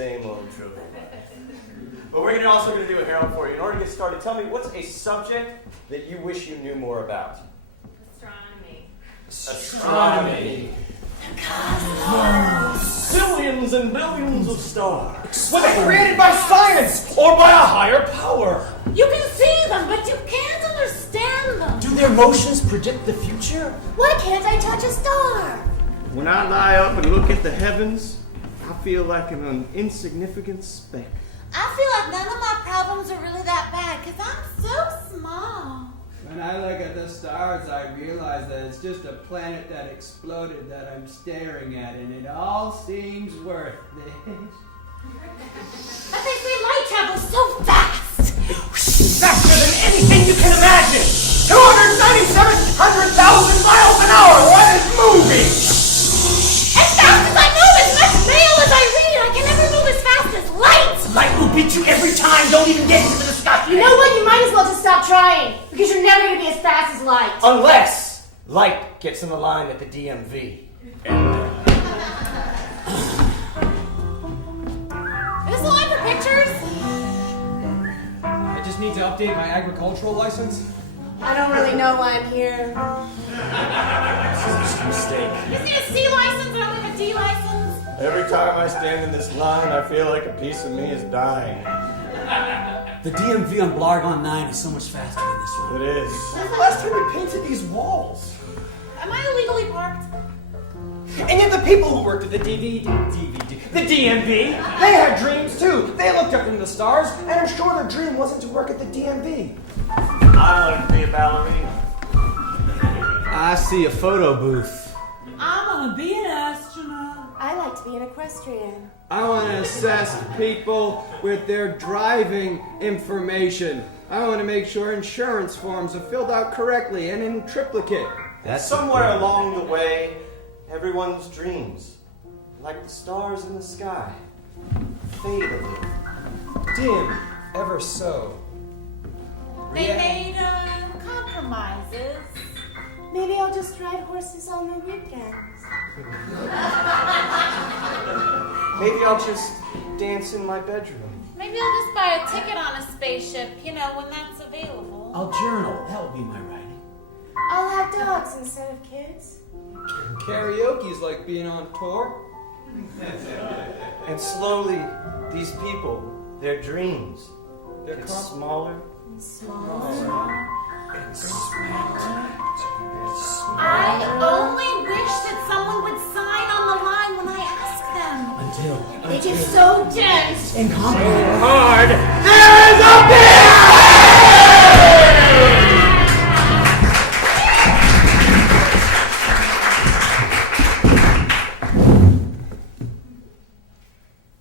same old trouble. But we're also going to do a Harold for you. In order to get started, tell me, what's a subject that you wish you knew more about? Astronomy. The cosmos. Billions and billions of stars. Whether created by science or by a higher power. You can see them, but you can't understand them. Do their motions predict the future? Why can't I touch a star? When I lie up and look at the heavens, I feel like an insignificant speck. I feel like none of my problems are really that bad because I'm so small. When I look at the stars, I realize that it's just a planet that exploded that I'm staring at, and it all seems worth this. But they say light travels so fast. Faster than anything you can imagine! 297,000 miles an hour! What is moving? As fast as I move, as much mail as I read, I can never move as fast as light! Light will beat you every time! Don't even get into the discussion! You know what? You might as well just stop trying, because you're never going to be as fast as light. Unless light gets in the line at the DMV. Is this the line for pictures? I just need to update my agricultural license. I don't really know why I'm here. This is just a mistake. You see a C license and I have a D license? Every time I stand in this line, I feel like a piece of me is dying. The DMV on Blargon 9 is so much faster than this one. It is. When's the last time you painted these walls? Am I illegally parked? And yet the people who worked at the the DMV, they had dreams too. They looked up into the stars, and I'm sure their dream wasn't to work at the DMV. I want to be a ballerina. I see a photo booth. I want to be an astronaut. I like to be an equestrian. I want to assess people with their driving information. I want to make sure insurance forms are filled out correctly and in triplicate. That's somewhere along the way, everyone's dreams, like the stars in the sky, fade a little. Dim, ever so. They made compromises. Maybe I'll just ride horses on the weekends. Maybe I'll just dance in my bedroom. Maybe I'll just buy a ticket on a spaceship, when that's available. I'll journal. That will be my writing. I'll have dogs instead of kids. Karaoke's like being on tour. And slowly, these people, their dreams, get smaller. I only wish that someone would sign on the line when I ask them. Until They get so dense. incomparable. Hard. There is a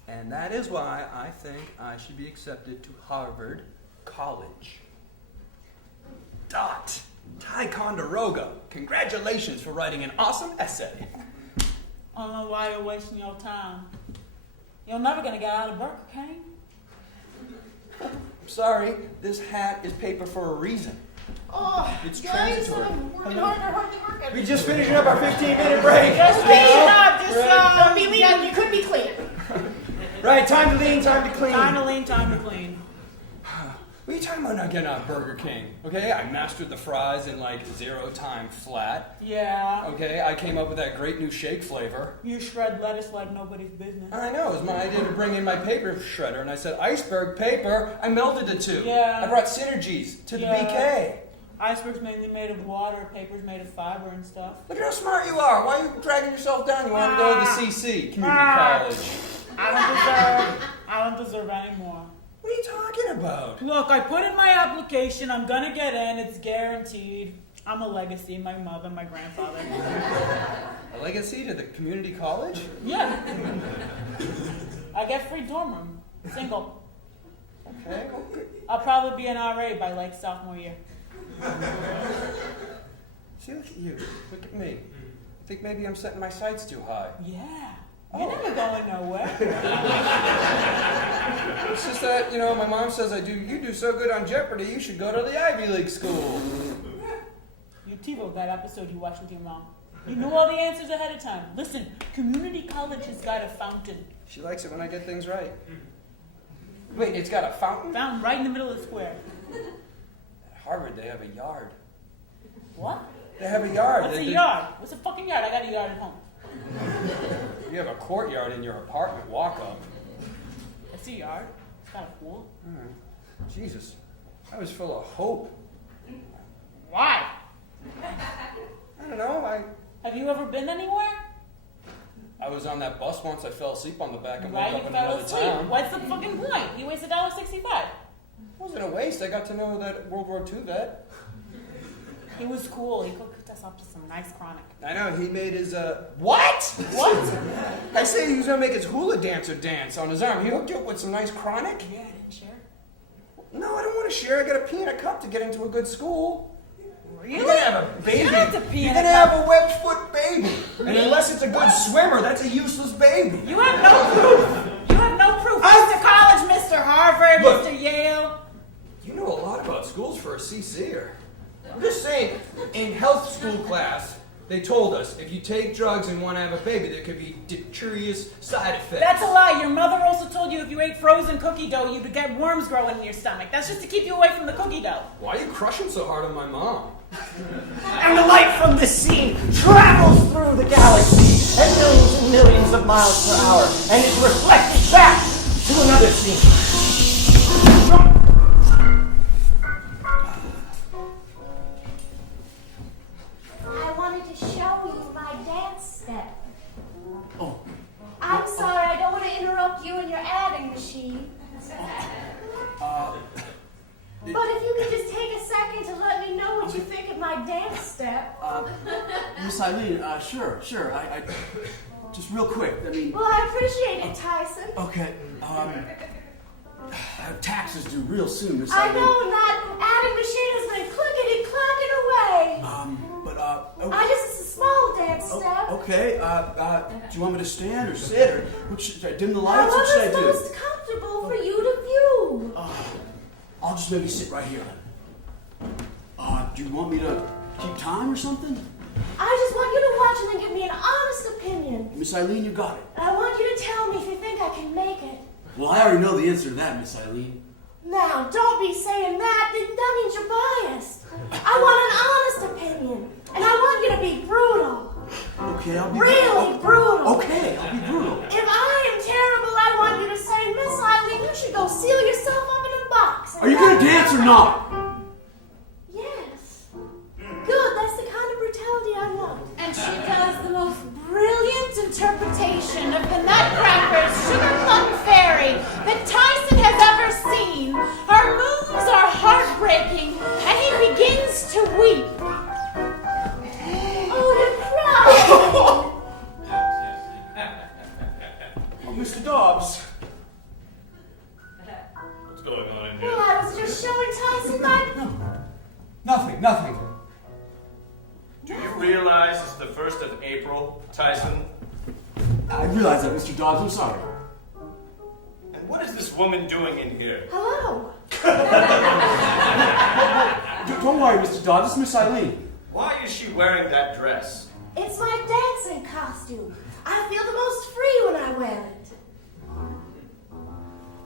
And that is why I think I should be accepted to Harvard College. Dot. Ticonderoga. Congratulations for writing an awesome essay. I don't know why you're wasting your time. You're never going to get out of Burger King. Sorry, this hat is paper for a reason. Oh, It's guys, transitory. I'm working hard to work. We just finishing up our 15-minute break. Just clean up. Don't be leaving. You could be clean. Right, time to lean, time to clean. Time to lean, time to clean. What are you talking about not getting out of Burger King? Okay, I mastered the fries in like 0 time flat. Yeah. Okay, I came up with that great new shake flavor. You shred lettuce like nobody's business. I know, it was my idea to bring in my paper shredder, and I said, iceberg paper, I melded the two. Yeah. I brought synergies to the BK. Iceberg's mainly made of water, paper's made of fiber and stuff. Look at how smart you are. Why are you dragging yourself down? You want to go to the CC, community college. I don't deserve any more. What are you talking about? Look, I put in my application, I'm gonna get in, it's guaranteed. I'm a legacy, my mother, my grandfather. A legacy to the community college? Yeah. I get free dorm room, single. Okay, well, good. I'll probably be an RA by like sophomore year. See, look at you. Look at me. I think maybe I'm setting my sights too high. Yeah. You're never going nowhere. It's just that, my mom says you do so good on Jeopardy, you should go to the Ivy League school. You TiVoed that episode you watched with your mom. You know all the answers ahead of time. Listen, community college has got a fountain. She likes it when I get things right. Wait, it's got a fountain? Fountain right in the middle of the square. At Harvard, they have a yard. What? They have a yard. What's a yard? What's a fucking yard? I got a yard at home. You have a courtyard in your apartment walk-up. It's a yard. It's got a pool. Jesus, I was full of hope. Why? I don't know, Have you ever been anywhere? I was on that bus once, I fell asleep on the back and woke Right, up you in fell another asleep. town. What's the fucking point? You wasted $1.65. It wasn't a waste, I got to know that World War II vet. He was cool. He cooked us up to some nice chronic. I know, he made his, What? What? I said he was gonna make his hula dancer dance on his arm. He hooked you up with some nice chronic? Yeah, I didn't share. No, I don't want to share. I gotta pee in a cup to get into a good school. Really? You're gonna have a baby. You don't have to pee You're in a gonna cup. have a webbed foot baby. And unless it's a good swimmer, that's a useless baby. You have no proof. You have no proof. Mr. College, Mr. Harvard, Look. Mr. Yale. You know a lot about schools for a CC'er. I'm just saying, in health school class, they told us if you take drugs and want to have a baby, there could be detritus side effects. That's a lie. Your mother also told you if you ate frozen cookie dough, you'd get worms growing in your stomach. That's just to keep you away from the cookie dough. Why are you crushing so hard on my mom? And the light from this scene travels through the galaxy at millions and millions of miles per hour, and is reflected back to another scene. I wanted to show you my dance step. Oh, I'm sorry, I don't want to interrupt you in your adding machine. But if you could just take a second to let me know what you think of my dance step. Miss Eileen, sure. I just real quick. I mean, Well, I appreciate it, Tyson. okay. Taxes due real soon, Miss I Eileen. know that adding machine has been clickety-clacking away. It's a small dance step. Okay. Do you want me to stand or sit or what should I dim the lights? What should I However's do? most comfortable for you to view. I'll just maybe sit right here then. Do you want me to keep time or something? I just want you to watch and then give me an honest opinion. Miss Eileen, you got it. I want you to tell me if you think I can make it. Well, I already know the answer to that, Miss Eileen. Now, don't be saying that. That means you're biased. I want an honest opinion. And I want you to be brutal. Okay, I'll be Really brutal. Okay, I'll be brutal. If I am terrible, I want you to say, Miss Eileen, you should go seal yourself up in a box. Are you gonna dance or not? Yes. Good, that's the kind of brutality I want. And she does the most brilliant interpretation of the Nutcracker's Sugar Plum Fairy that Tyson has ever seen. Her moves are heartbreaking, and he begins to weep. Oh, you're crying. Oh, Mr. Dobbs. What's going on in here? Well, I was just showing Tyson my... Nothing. Do you realize it's the 1st of April, Tyson? I realize that, Mr. Dobbs. I'm sorry. And what is this woman doing in here? Hello. Don't worry, Mr. Dobbs. It's Miss Eileen. Why is she wearing that dress? It's my dancing costume. I feel the most free when I wear it.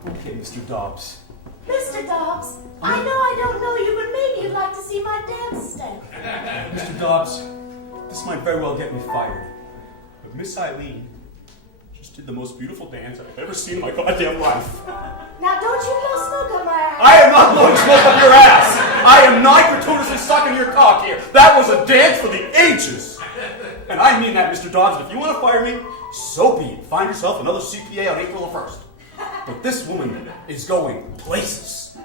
Okay, Mr. Dobbs. Mr. Dobbs, I know I don't know you, but maybe you'd like to see my dance step. Mr. Dobbs, this might very well get me fired. But Miss Eileen just did the most beautiful dance I've ever seen in my goddamn life. Now, don't you blow smoke on my ass. I am not blowing smoke up your ass! I am not gratuitously sucking your cock here. That was a dance for the ages! And I mean that, Mr. Dobbs. If you want to fire me, so be it. Find yourself another CPA on April the 1st. But this woman is going places.